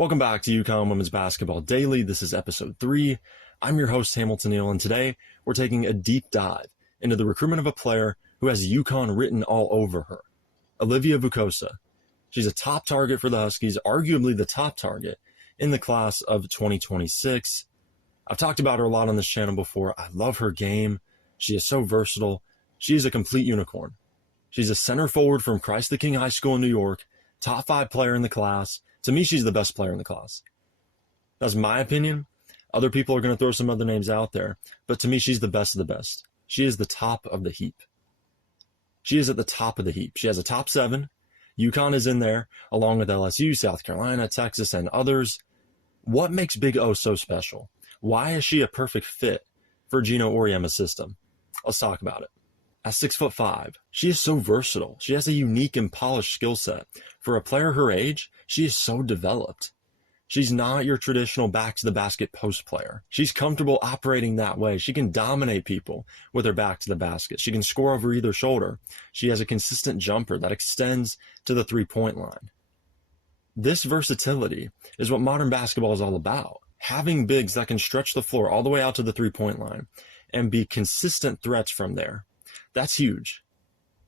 Welcome back to UConn Women's Basketball Daily. This is episode 3. I'm your host, Hamilton Neal, and today we're taking a deep dive into the recruitment of a player who has UConn written all over her, Olivia Vukosa. She's a top target for the Huskies, arguably the top target in the class of 2026. I've talked about her a lot on this channel before. I love her game. She is so versatile. She is a complete unicorn. She's a center forward from Christ the King High School in New York, top 5 player in the class. To me, she's the best player in the class. That's my opinion. Other people are going to throw some other names out there, but to me, she's the best of the best. She is the top of the heap. She is at the top of the heap. She has a top 7. UConn is in there, along with LSU, South Carolina, Texas, and others. What makes Big O so special? Why is she a perfect fit for Geno Auriemma's system? Let's talk about it. At 6'5", she is so versatile. She has a unique and polished skill set. For a player her age, she is so developed. She's not your traditional back-to-the-basket post player. She's comfortable operating that way. She can dominate people with her back to the basket. She can score over either shoulder. She has a consistent jumper that extends to the three-point line. This versatility is what modern basketball is all about. Having bigs that can stretch the floor all the way out to the three-point line and be consistent threats from there. That's huge.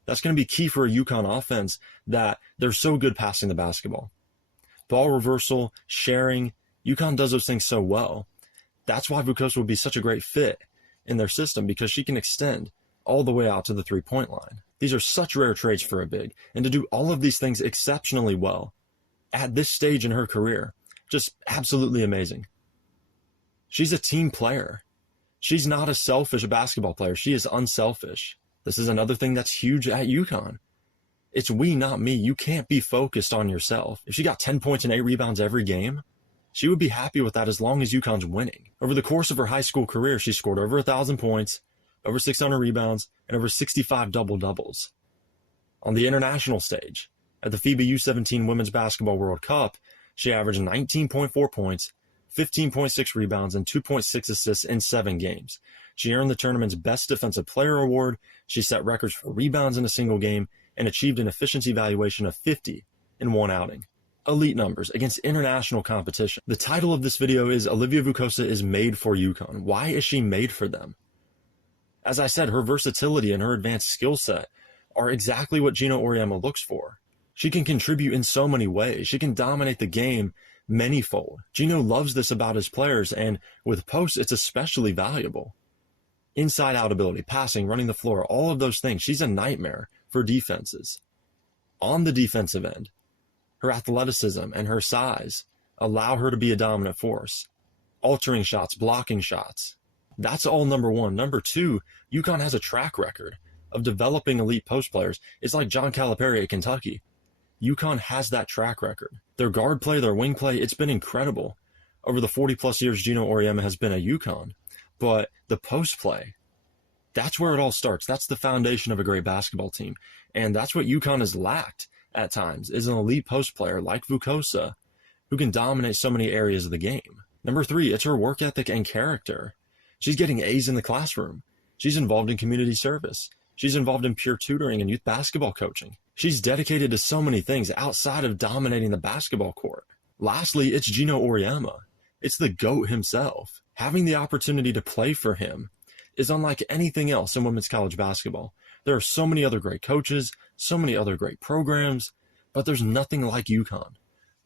That's going to be key for a UConn offense that they're so good passing the basketball. Ball reversal, sharing, UConn does those things so well. That's why Vukosa would be such a great fit in their system, because she can extend all the way out to the three-point line. These are such rare traits for a big, and to do all of these things exceptionally well at this stage in her career, just absolutely amazing. She's a team player. She's not a selfish basketball player. She is unselfish. This is another thing that's huge at UConn. It's we, not me. You can't be focused on yourself. If she got 10 points and 8 rebounds every game, she would be happy with that as long as UConn's winning. Over the course of her high school career, she scored over 1,000 points, over 600 rebounds, and over 65 double-doubles. On the international stage, at the FIBA U17 Women's Basketball World Cup, she averaged 19.4 points, 15.6 rebounds, and 2.6 assists in 7 games. She earned the tournament's Best Defensive Player award. She set records for rebounds in a single game and achieved an efficiency valuation of 50 in one outing. Elite numbers against international competition. The title of this video is Olivia Vukosa is made for UConn. Why is she made for them? As I said, her versatility and her advanced skill set are exactly what Geno Auriemma looks for. She can contribute in so many ways. She can dominate the game manyfold. Geno loves this about his players, and with posts, it's especially valuable. Inside-out ability, passing, running the floor, all of those things. She's a nightmare for defenses. On the defensive end, her athleticism and her size allow her to be a dominant force. Altering shots, blocking shots. That's all number one. Number two, UConn has a track record of developing elite post players. It's like John Calipari at Kentucky. UConn has that track record. Their guard play, their wing play, it's been incredible. Over the 40-plus years Geno Auriemma has been at UConn. But the post play, that's where it all starts. That's the foundation of a great basketball team. And that's what UConn has lacked at times, is an elite post player like Vukosa who can dominate so many areas of the game. Number 3, it's her work ethic and character. She's getting A's in the classroom. She's involved in community service. She's involved in peer tutoring and youth basketball coaching. She's dedicated to so many things outside of dominating the basketball court. Lastly, it's Geno Auriemma. It's the GOAT himself. Having the opportunity to play for him is unlike anything else in women's college basketball. There are so many other great coaches, so many other great programs, but there's nothing like UConn.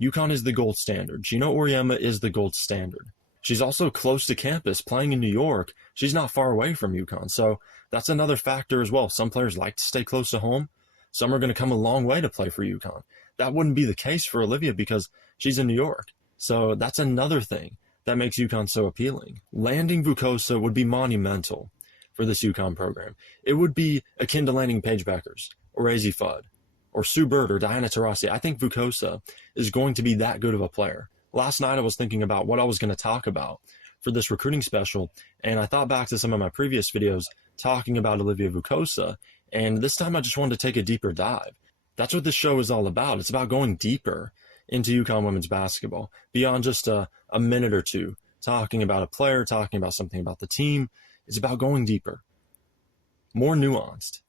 UConn is the gold standard. Geno Auriemma is the gold standard. She's also close to campus, playing in New York. She's not far away from UConn, so that's another factor as well. Some players like to stay close to home. Some are going to come a long way to play for UConn. That wouldn't be the case for Olivia because she's in New York. So that's another thing that makes UConn so appealing. Landing Vukosa would be monumental for this UConn program. It would be akin to landing Paige Bueckers or azzi fudd or Sue Bird or Diana Taurasi. I think Vukosa is going to be that good of a player. Last night I was thinking about what I was going to talk about for this recruiting special, and I thought back to some of my previous videos talking about Olivia Vukosa, and this time I just wanted to take a deeper dive. That's what this show is all about. It's about going deeper into UConn women's basketball, beyond just a minute or two, talking about a player, talking about something about the team. It's about going deeper, more nuanced.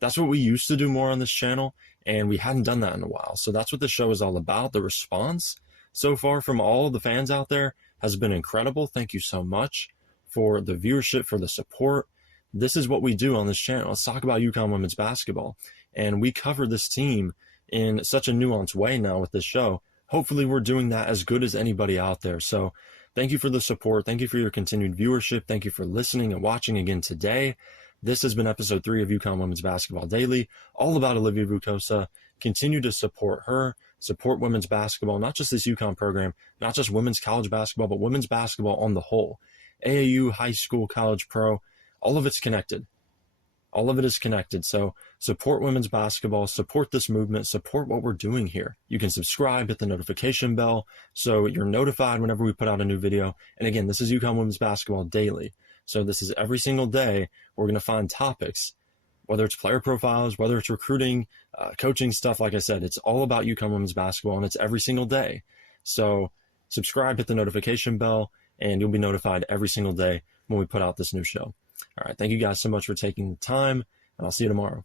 That's what we used to do more on this channel, and we hadn't done that in a while. So that's what this show is all about. The response so far from all the fans out there has been incredible. Thank you so much for the viewership, for the support. This is what we do on this channel. Let's talk about UConn women's basketball. And we cover this team in such a nuanced way now with this show. Hopefully we're doing that as good as anybody out there. So thank you for the support. Thank you for your continued viewership. Thank you for listening and watching again today. This has been episode 3 of UConn Women's Basketball Daily, all about Olivia Vukosa. Continue to support her, support women's basketball, not just this UConn program, not just women's college basketball, but women's basketball on the whole. AAU, high school, college, pro, all of it's connected. All of it is connected. So support women's basketball, support this movement, support what we're doing here. You can subscribe, hit the notification bell so you're notified whenever we put out a new video. And again, this is UConn Women's Basketball Daily. So this is every single day we're going to find topics, whether it's player profiles, whether it's recruiting, coaching stuff. Like I said, it's all about UConn Women's Basketball, and it's every single day. So subscribe, hit the notification bell, and you'll be notified every single day when we put out this new show. All right. Thank you guys so much for taking the time, and I'll see you tomorrow.